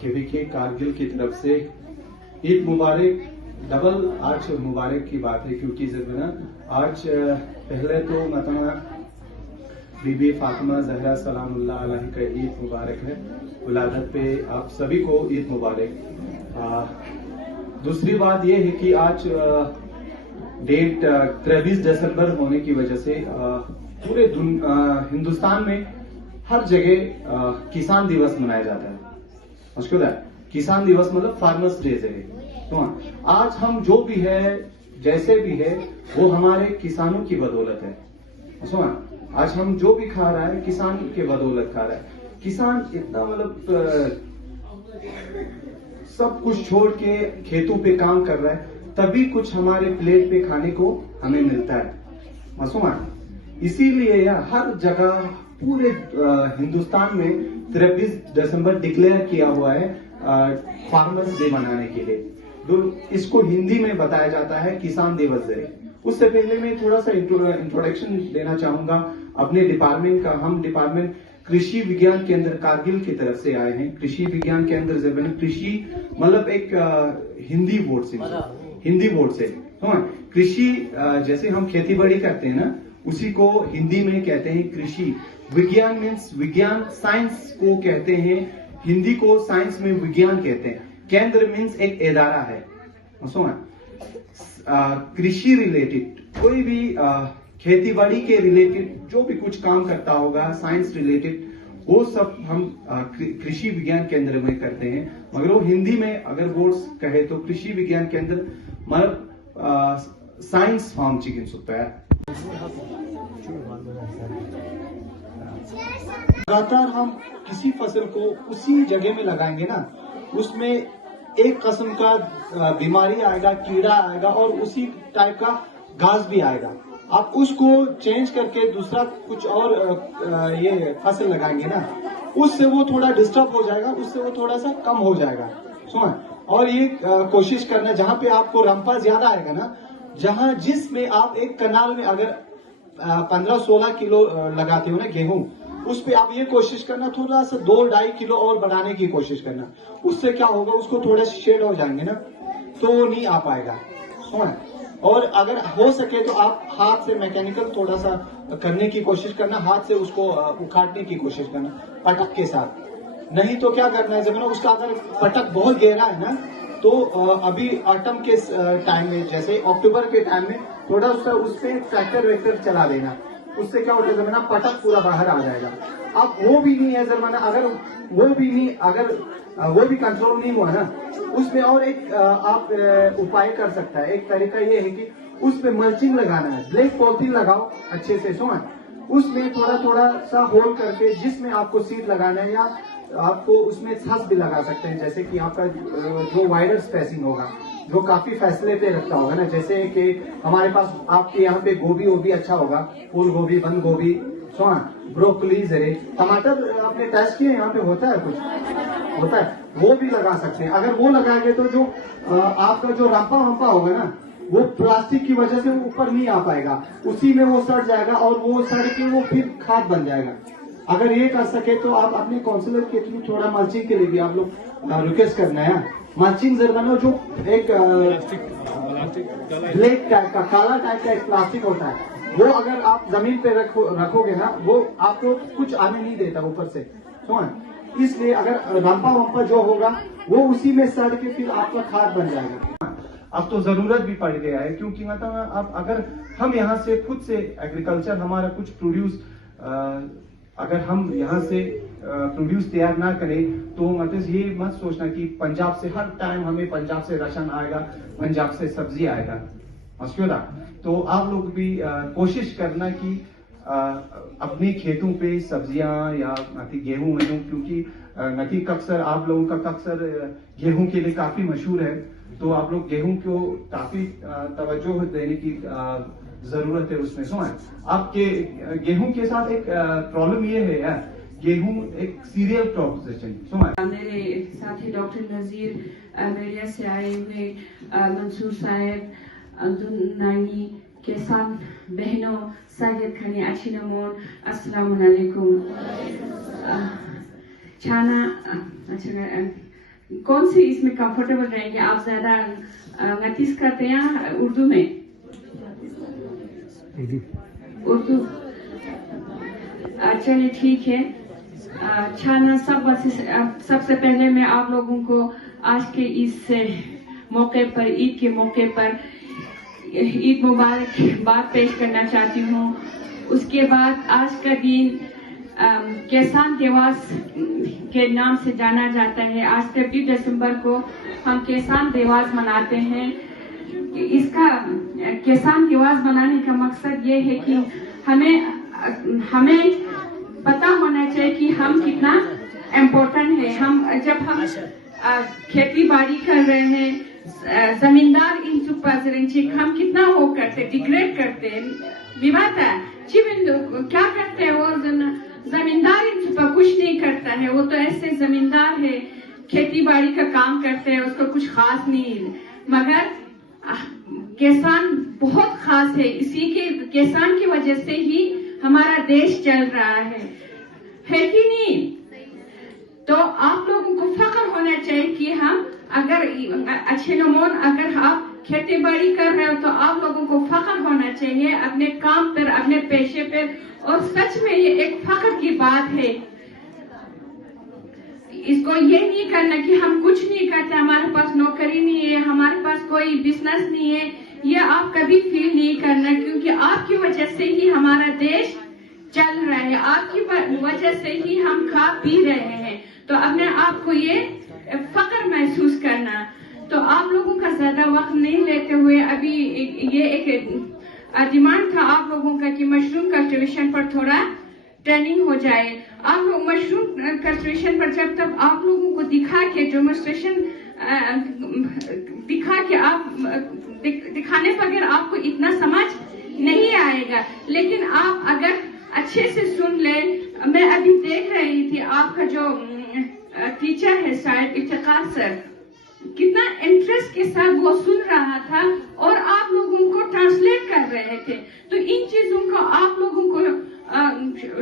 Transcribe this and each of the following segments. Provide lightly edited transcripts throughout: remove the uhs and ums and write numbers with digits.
KVK Kargil की तरफ से ईद मुबारक। डबल आज मुबारक की बात है क्योंकि जब ना आज पहले तो मतलब बीबी फातिमा जहरा सलामुल्लाह अलैहा का ईद मुबारक है। विलादत पे आप सभी को ईद मुबारक। दूसरी बात यह है कि आज डेट 23 दिसंबर होने की वजह से पूरे हिंदुस्तान में हर जगह किसान दिवस मनाया जाता है। मुश्किल है, किसान दिवस मतलब फार्मर्स डे है। तो आज हम जो भी है जैसे भी है वो हमारे किसानों की बदौलत है। सुना, आज हम जो भी खा रहा है किसान के बदौलत खा रहा है। किसान इतना मतलब सब कुछ छोड़ के खेतों पे काम कर रहा है, तभी कुछ हमारे प्लेट पे खाने को हमें मिलता है। मासूमान, इसीलिए यार हर जगह पूरे हिंदुस्तान में 23 दिसंबर डिक्लेयर किया हुआ है फार्मर्स डे मनाने के लिए। इसको हिंदी में बताया जाता है किसान दिवस डे। उससे पहले मैं थोड़ा सा इंट्रोडक्शन देना चाहूंगा अपने डिपार्टमेंट का। हम डिपार्टमेंट कृषि विज्ञान केंद्र कारगिल की तरफ से आए हैं। कृषि विज्ञान केंद्र जब कृषि मतलब एक हिंदी बोर्ड से तो कृषि जैसे हम खेती बाड़ी करते हैं ना, उसी को हिंदी में कहते हैं कृषि। विज्ञान मीन्स विज्ञान, साइंस को कहते हैं हिंदी को साइंस में विज्ञान कहते हैं। केंद्र मीन्स एक इदारा है। कृषि रिलेटेड कोई भी खेती बाड़ी के रिलेटेड जो भी कुछ काम करता होगा साइंस रिलेटेड, वो सब हम कृषि विज्ञान केंद्र में करते हैं। मगर वो हिंदी में अगर बोर्ड्स कहे तो कृषि विज्ञान केंद्र मतलब साइंस फार्म चिकन सुपर। लगातार हम किसी फसल को उसी जगह में लगाएंगे ना, उसमें एक किस्म का बीमारी आएगा, कीड़ा आएगा और उसी टाइप का घास भी आएगा। आप उसको चेंज करके दूसरा कुछ और ये फसल लगाएंगे ना, उससे वो थोड़ा डिस्टर्ब हो जाएगा, उससे वो थोड़ा सा कम हो जाएगा। सुना, और ये कोशिश करना जहां पे आपको रंपा ज्यादा आएगा ना, जिसमें आप एक कनाल में अगर 15-16 किलो लगाते हो ना गेहूं, उस पे आप ये कोशिश करना थोड़ा सा 2-2.5 किलो और बढ़ाने की कोशिश करना। उससे क्या होगा, उसको थोड़ा शेड हो जाएंगे ना तो नहीं आ पाएगा। और अगर हो सके तो आप हाथ से मैकेनिकल थोड़ा सा करने की कोशिश करना, हाथ से उसको उखाड़ने की कोशिश करना पटक के साथ। नहीं तो क्या करना है, जब ना उसका अगर पटक बहुत गहरा है ना, तो अभी ऑटम के टाइम में जैसे अक्टूबर के टाइम में थोड़ा सा उससे ट्रैक्टर वैक्टर चला देना। उससे क्या होता है जमाना पटक पूरा बाहर आ जाएगा। अब वो भी नहीं है जमाना, अगर वो भी कंट्रोल नहीं हुआ ना, उसमें और एक आप उपाय कर सकता है। एक तरीका ये है कि उसमें मल्चिंग लगाना है। ब्लैक पॉलिथीन लगाओ अच्छे से, सुना, उसमें थोड़ा थोड़ा सा होल करके जिसमें आपको सीड लगाना है, या आपको उसमें छत भी लगा सकते हैं। जैसे कि आपका जो वाइडर स्पेसिंग होगा, जो काफी फैसले पे रखता होगा ना, जैसे कि हमारे पास आपके यहाँ पे गोभी वोभी अच्छा होगा, फूल गोभी, बंद गोभी, ब्रोकली, जरे टमाटर आपने टेस्ट किए यहाँ पे होता है, कुछ होता है, वो भी लगा सकते हैं। अगर वो लगाएंगे तो जो आपका जो रंपा वंपा होगा ना, वो प्लास्टिक की वजह से वो ऊपर नहीं आ पाएगा, उसी में वो सड़ जाएगा और वो सड़ के वो फिर खाद बन जाएगा। अगर ये कर सके तो आप अपने काउंसिलर के थ्रू थोड़ा मल्चिंग के लिए भी आप लोग रिक्वेस्ट करना है। मल्चिंग जरूर जो एक ब्लैक टाइप का, काला टाइप का एक प्लास्टिक होता है, वो अगर आप जमीन पे रखोगे ना, वो आपको कुछ आने नहीं देता ऊपर से। समझ, इसलिए अगर रंपा वंपा जो होगा वो उसी में सड़ के फिर आपका खाद बन जाएगा। अब तो जरूरत भी पड़ गया है, क्योंकि मतलब अब अगर हम यहाँ से खुद से एग्रीकल्चर हमारा कुछ प्रोड्यूस अगर हम यहाँ से प्रोड्यूस तैयार ना करें, तो मतलब ये मत सोचना कि पंजाब से हर टाइम हमें पंजाब से राशन आएगा, पंजाब से सब्जी आएगा। तो आप लोग भी कोशिश करना कि अपने खेतों पे सब्जियां या गेहूं वेहूं, क्योंकि नती कक्सर आप लोगों का कक्सर गेहूं के लिए काफी मशहूर है, तो आप लोग गेहूं को काफी तवज्जो देने की जरूरत है उसमें। सुना, आपके गेहूं के साथ एक प्रॉब्लम ये है यार, गेहूं एक सीरियल प्रोपोजिशन। सुना, मेरे साथी डॉक्टर नजीर मेरिया से आए हुए मंसूर साहब, नानी किसान बहनों, सागिर खानी, अच्छी नमोन, अस्सलाम वालेकुम। छाना अच्छा कौन सी इसमें कंफर्टेबल रहेंगे आप? ज्यादा नतीस करते हैं उर्दू में? उर्दू चलिए ठीक है। छाना सबसे पहले मैं आप लोगों को आज के इस मौके पर, ईद के मौके पर ईद मुबारक बात पेश करना चाहती हूँ। उसके बाद आज का दिन किसान दिवस के नाम से जाना जाता है। आज 23 दिसंबर को हम किसान दिवस मनाते हैं। इसका किसान दिवस मनाने का मकसद ये है कि हमें पता होना चाहिए कि हम कितना इम्पोर्टेंट है। जब हम खेती बाड़ी कर रहे हैं, जमींदार इन हम कितना वो करते, डिग्रेड करते हैं। विवादा क्या करते हैं वो जमींदार इन पर कुछ नहीं करता है। वो तो ऐसे जमींदार है, खेती बाड़ी का काम करते हैं, उसको कुछ खास नहीं। मगर किसान बहुत खास है। इसी के किसान की वजह से ही हमारा देश चल रहा है कि नहीं? तो आप लोगों को फख्र होना चाहिए कि हम अगर अच्छे नमून अगर आप खेती बाड़ी कर रहे हो तो आप लोगों को फख्र होना चाहिए अपने काम पर, अपने पेशे पर। और सच में ये एक फख्र की बात है। इसको ये नहीं करना कि हम कुछ नहीं करते, हमारे पास नौकरी नहीं है, हमारे पास कोई बिजनेस नहीं है। ये आप कभी फील नहीं करना, क्योंकि आपकी वजह से ही हमारा देश चल रहा है, आपकी वजह से ही हम खा पी रहे हैं। तो अपने आप को ये फख्र महसूस करना। तो आप लोगों का ज्यादा वक्त नहीं लेते हुए अभी ये एक डिमांड था आप लोगों का कि मशरूम कल्टीवेशन पर थोड़ा ट्रेनिंग हो जाए। आप लोग मशरूम कल्टीवेशन पर जब तक आप लोगों को दिखा के डेमोन्स्ट्रेशन दिखा के आप दिखाने बगैर आपको इतना समझ नहीं आएगा। लेकिन आप अगर अच्छे से सुन ले, मैं अभी देख रही थी आपका जो टीचर है शायद इफ्तिकार सर, कितना इंटरेस्ट के साथ वो सुन रहा था और आप लोगों को ट्रांसलेट कर रहे थे। तो इन चीजों को आप लोगों को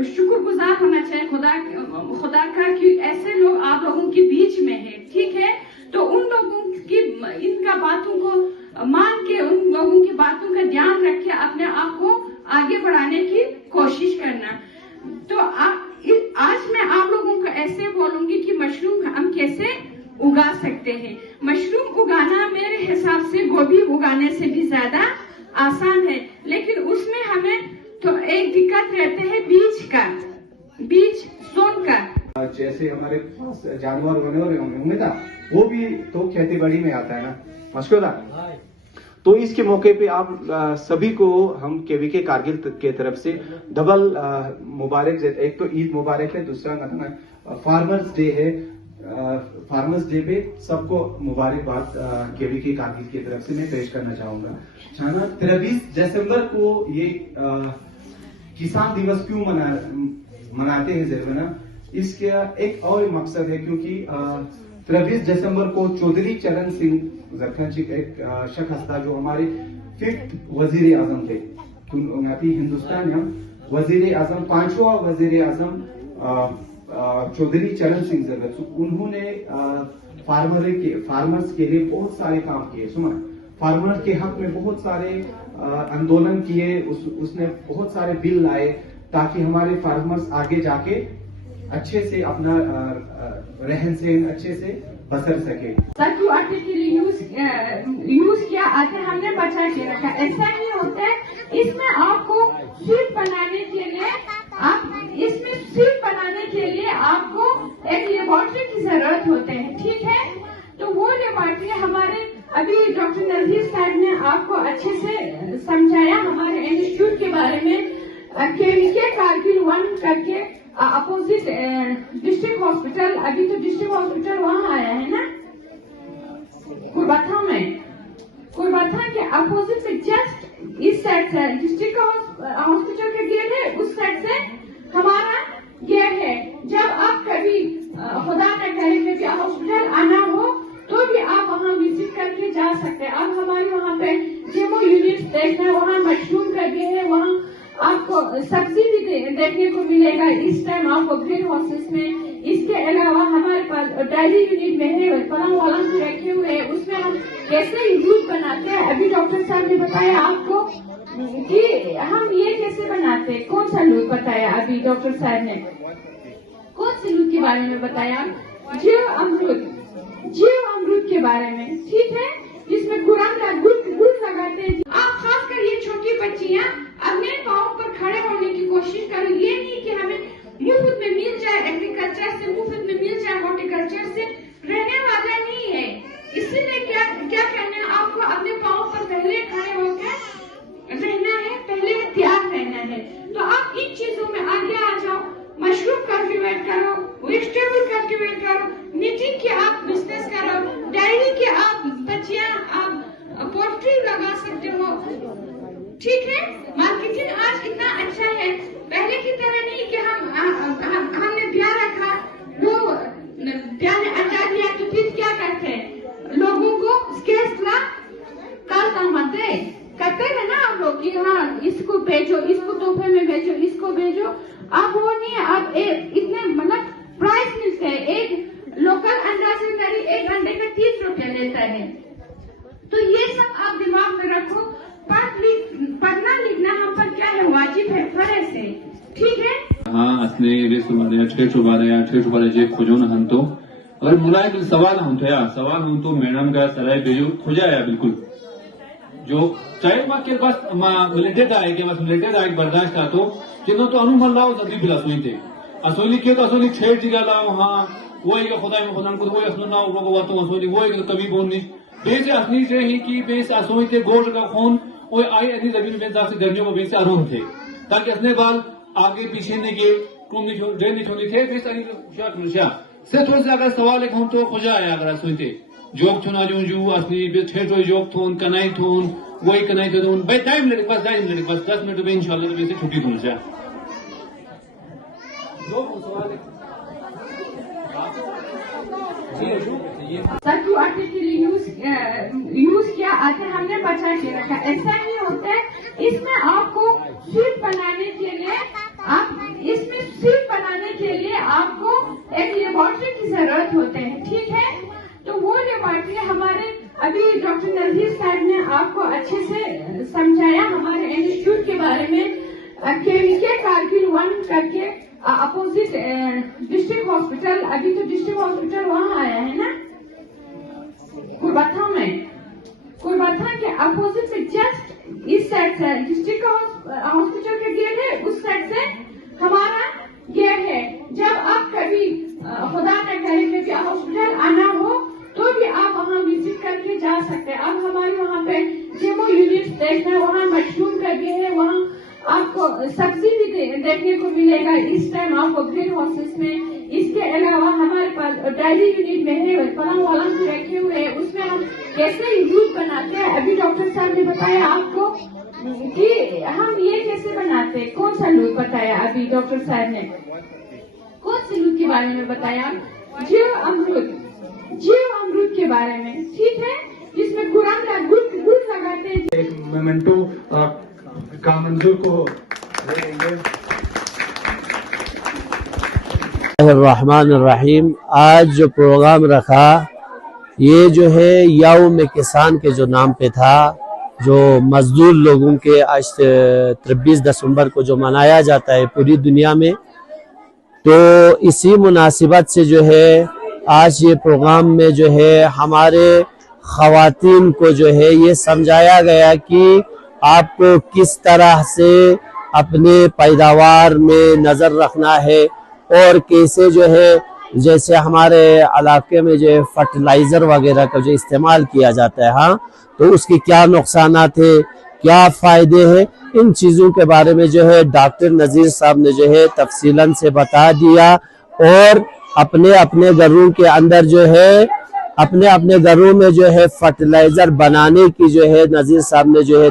शुक्रगुजार होना चाहिए खुदा का कि ऐसे लोग आप लोगों के बीच में है। ठीक है, तो उन लोगों की इनका बातों को मान के, उन लोगों की बातों का ध्यान रख के अपने आप को आगे बढ़ाने की कोशिश करना। तो आज मैं आप लोगों को ऐसे बोलूंगी कि मशरूम हम कैसे उगा सकते हैं। मशरूम उगाना मेरे हिसाब से गोभी उगाने से भी ज्यादा आसान है, लेकिन उसमें हमें तो एक दिक्कत रहते है बीज सोन का। जैसे हमारे पास जानवर होने था, वो भी तो खेती बाड़ी में आता है ना मशकोदा। तो इसके मौके पे आप सभी को हम केवीके कारगिल के तरफ से डबल मुबारक। एक तो ईद मुबारक है, दूसरा फार्मर्स डे है। फार्मर्स डे पे सबको मुबारकबाद केवीके कारगिल की तरफ से मैं पेश करना चाहूंगा। 23 दिसंबर को ये किसान दिवस क्यों मनाते हैं जरवना, इसका एक और मकसद है, क्योंकि 23 दिसंबर को चौधरी चरण सिंह जरखंची एक शख्स था जो हमारे 5th वजीर आजम थे। हिंदुस्तान वजीर आजम, 5वां वजीर आजम चौधरी चरण सिंह जरखंची। उन्होंने फार्मर्स के लिए बहुत सारे काम किए। फार्मर्स के हक में बहुत सारे आंदोलन किए। उसने बहुत सारे बिल लाए ताकि हमारे फार्मर्स आगे जाके अच्छे से अपना रहन सहन अच्छे से बसर सके। सत्तू आटे के लिए यूज किया आटे हमने बचा के रखा। ऐसा नहीं होता है। इसमें आपको स्वीट बनाने के लिए आपको एक लेबोरेटरी की जरूरत होती है। ठीक है, तो वो लेबोरेटरी हमारे अभी डॉक्टर नजीर साहब ने आपको अच्छे से समझाया हमारे इंस्टीट्यूट के बारे में। केवीके कारगिल 1 करके अपोजिट डिस्ट्रिक्ट हॉस्पिटल, अभी तो डिस्ट्रिक्ट हॉस्पिटल वहाँ आया है ना कुर्बाथा में। कुर्बाथा के अपोजिट में जस्ट इस साइड से डिस्ट्रिक्ट हॉस्पिटल का गेट है, उस साइड से हमारा गेट है। जब आप कभी खुदा न करे कभी हॉस्पिटल आना हो तो भी आप वहाँ विजिट करके जा सकते हैं। आप हमारे वहाँ पे डेमो यूनिट देखना, वहाँ मशरूम का भी है, वहाँ आपको सब्जी भी देखने को मिलेगा। इस टाइम आपको ग्रीन हाउसेस में इसके अलावा हमारे पास डायरी यूनिट में है, पलंग वलंग रखे हुए हैं, उसमें हम कैसे दूध बनाते हैं। अभी डॉक्टर साहब ने बताया आपको कि हम ये कैसे बनाते हैं, कौन सा दूध बताया अभी डॉक्टर साहब ने, कौन से दूध के बारे में बताया, जीव अमृत के बारे में, ठीक है, जिसमें गुड़ लगाते हैं। आप खासकर ये छोटी बच्चियां अपने पाँव पर खड़े होने की कोशिश करो। ये नहीं कि हमें मुफ्त में मिल जाए एग्रीकल्चर से, मुफ्त में मिल जाए हॉर्टिकल्चर से, रहने वाला नहीं है। इसीलिए क्या कहना है आपको, अपने पाँव पर पहले खड़े होकर रहना है, पहले तैयार रहना है। तो आप इन चीजों में आगे आ जाओ, मशरूम कल्टीवेट करो, वेजिटेबल कल्टीवेट करो, निटिंग के आप बिजनेस करो, डायरी के आप बच्चियां आप पोल्ट्री लगा सकते हो, ठीक है। मार्केटिंग आज इतना अच्छा है, पहले की तरह नहीं कि हमने ब्याह रखा, वो ब्याह ने अंडा दिया तो फिर क्या करते हैं, लोगों को स्केल्स ला काल करते हैं ना आप लोग कि हाँ इसको भेजो, इसको तोहफे में भेजो, इसको भेजो। अब वो नहीं है, अब इतने मतलब प्राइस मिलते हैं, एक लोकल अंडा से करीब एक अंडे का 30 रुपया लेता है। तो ये सब आप दिमाग में रखो, पढ़ना लिखना हम पर क्या है, वाजिब है, फर्ज है, ठीक है। हाँ असले वेसुबारे छेशुबारे जे खोजो न हंतो अगर मुलाय बिल सवाल हम तो मैडम का सराय भेजो खोजाया बिल्कुल जो चाहे माँ के पास मिलेटेड आए के पास मिलेटेड आए बर्दाश्त का तो जिन्हों तो अनुमान लाओ जल्दी बिल असोई थे असोली के तो असोली छेड़ जिगा लाओ हाँ वही का खुदा में खुदा को वही असलो ना उनको बातों असोली वही तभी बोलनी बेस असली से ही की बेस असोई थे गोश्त का खून वो आई ऐसी जमीन में जाकर गर्मियों में बेस से अरुण थे ताकि असने बाल आगे पीछे नहीं गए कौन नहीं छोड़ी थे बेस शाह से थोड़ा सा अगर सवाल एक हम तो खोजा आया अगर असोई थे जोक थोना जो असली छेड़ जोक थोन कनाई थोन वही कनाई थे भाई टाइम लेने बस 10 मिनट में इंशाल्लाह तो वैसे छुट्टी दूँ से सत्तू आटे के लिए यूज किया आटे हमने बचा के रखा, ऐसा नहीं होता है। इसमें आपको स्वीट बनाने के लिए आपको एक लेबोरेटरी की जरूरत होती है, ठीक है। तो वो लेबोरेटरी हमारे अभी डॉक्टर नजीर साहब ने आपको अच्छे से समझाया हमारे इंस्टीट्यूट के बारे में। केवीके कारगिल 1 करके अपोजिट डिस्ट्रिक्ट हॉस्पिटल, अभी तो डिस्ट्रिक्ट हॉस्पिटल वहाँ आया है ना कुर्बाथा में, कुर्बाथा के अपोजिट से जस्ट इस साइड से डिस्ट्रिक्ट हॉस्पिटल के गेट है, उस साइड से हमारा गेट है। जब आप कभी खुदा न करे कभी हॉस्पिटल आना हो तो भी आप वहाँ विजिट करके जा सकते हैं। अब हमारे वहाँ पे डेमो यूनिट देखना है, वहाँ मशरूम का भी है, वहाँ आपको सब्जी भी देखने को मिलेगा इस टाइम आपको ग्रीन हाउसेस में। इसके अलावा हमारे पास डायरी यूनिट में है, पलंग वलंग रखे हुए हैं, उसमें हम कैसे दूध बनाते हैं। अभी डॉक्टर साहब ने बताया आपको कि हम ये कैसे बनाते हैं, कौन सा दूध बताया अभी डॉक्टर साहब ने, कौन से दूध के बारे में बताया, जीव अमृत के बारे में, ठीक है, जिसमें गुड़ लगाते हैं। एक मोमेंटो का मंजूर को रहमानिर्रहीम। आज जो प्रोग्राम रखा ये जो है यौम किसान के जो नाम पे था, जो मजदूर लोगों के आज 23 दिसंबर को जो मनाया जाता है पूरी दुनिया में, तो इसी मुनासिबत से जो है आज ये प्रोग्राम में जो है हमारे ख़वातीन को जो है ये समझाया गया कि आपको किस तरह से अपने पैदावार में नज़र रखना है और कैसे जो है जैसे हमारे इलाके में जो फर्टिलाइज़र वगैरह का जो इस्तेमाल किया जाता है, हाँ, तो उसके क्या नुकसानात है, क्या फ़ायदे हैं, इन चीज़ों के बारे में जो है डॉक्टर नज़ीर साहब ने जो है तफसीलन से बता दिया। और अपने अपने घरों के अंदर जो है अपने घरों में जो है फर्टिलाइज़र बनाने की जो है नज़ीर साहब ने जो है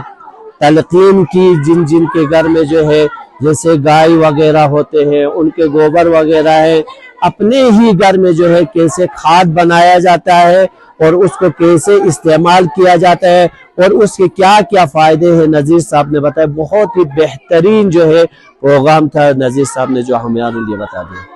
तलकीन की। जिन के घर में जो है जैसे गाय वगैरह होते हैं उनके गोबर वगैरह है, अपने ही घर में जो है कैसे खाद बनाया जाता है और उसको कैसे इस्तेमाल किया जाता है और उसके क्या क्या फ़ायदे हैं, नज़ीर साहब ने बताया। बहुत ही बेहतरीन जो है प्रोग्राम था, नज़ीर साहब ने जो हमारे लिए बता दिया।